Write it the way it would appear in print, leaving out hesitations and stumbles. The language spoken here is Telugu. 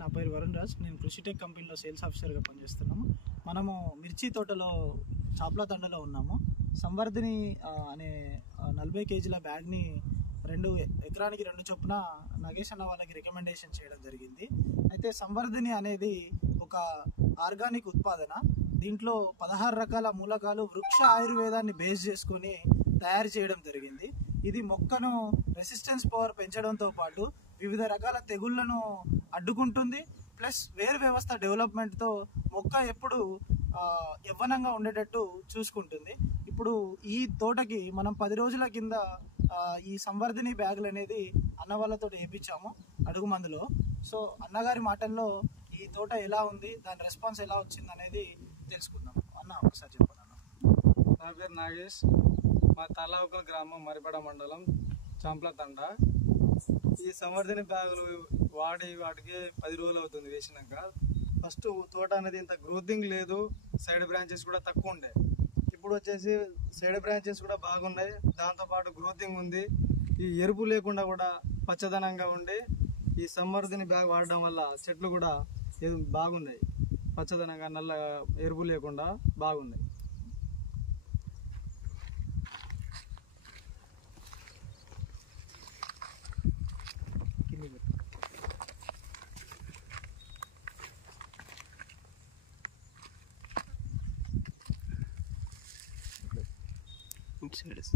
నా పేరు వరుణ్ రాజ్. నేను కృషిటెక్ కంపెనీలో సేల్స్ ఆఫీసర్గా పనిచేస్తున్నాము. మనము మిర్చి తోటలో చాప్లా తండలో ఉన్నాము. సంవర్ధిని అనే 40 కేజీల బ్యాగ్ని 2 ఎకరానికి 2 చొప్పున నగేష్ అన్న వాళ్ళకి రికమెండేషన్ చేయడం జరిగింది. అయితే సంవర్ధిని అనేది ఒక ఆర్గానిక్ ఉత్పాదన. దీంట్లో 16 రకాల మూలకాలు వృక్ష ఆయుర్వేదాన్ని బేస్ చేసుకొని తయారు చేయడం జరిగింది. ఇది మొక్కను రెసిస్టెన్స్ పవర్ పెంచడంతో పాటు వివిధ రకాల తెగుళ్లను అడ్డుకుంటుంది. ప్లస్ వేరు వ్యవస్థ డెవలప్మెంట్తో మొక్క ఎప్పుడు యవ్వనంగా ఉండేటట్టు చూసుకుంటుంది. ఇప్పుడు ఈ తోటకి మనం 10 రోజుల కింద ఈ సంవర్ధిని బ్యాగులు అనేది అన్న వాళ్ళతో వేయించాము అడుగు మందులో. సో అన్నగారి మాటల్లో ఈ తోట ఎలా ఉంది, దాని రెస్పాన్స్ ఎలా వచ్చింది అనేది తెలుసుకుందాం. అన్న ఒకసారి చెప్పండి. అన్న నా పేరు నాగేష్, మా తాలావుకల్ గ్రామం, మరిపడ మండలం, చాంప్లా తండ. ఈ సంవర్ధిని బ్యాగులు వాటికి 10 రోజులు అవుతుంది వేసినాక. ఫస్ట్ తోట అనేది ఇంత గ్రోతింగ్ లేదు, సైడ్ బ్రాంచెస్ కూడా తక్కువ ఉండే. ఇప్పుడు వచ్చేసి సైడ్ బ్రాంచెస్ కూడా బాగున్నాయి, దాంతోపాటు గ్రోతింగ్ ఉంది. ఈ ఎరుపు లేకుండా కూడా పచ్చదనంగా ఉండి ఈ సంవర్ధిని బ్యాగ్ వాడడం వల్ల చెట్లు కూడా బాగున్నాయి, పచ్చదనంగా నల్ల ఎరుపు లేకుండా బాగున్నాయి. Oops, here it is.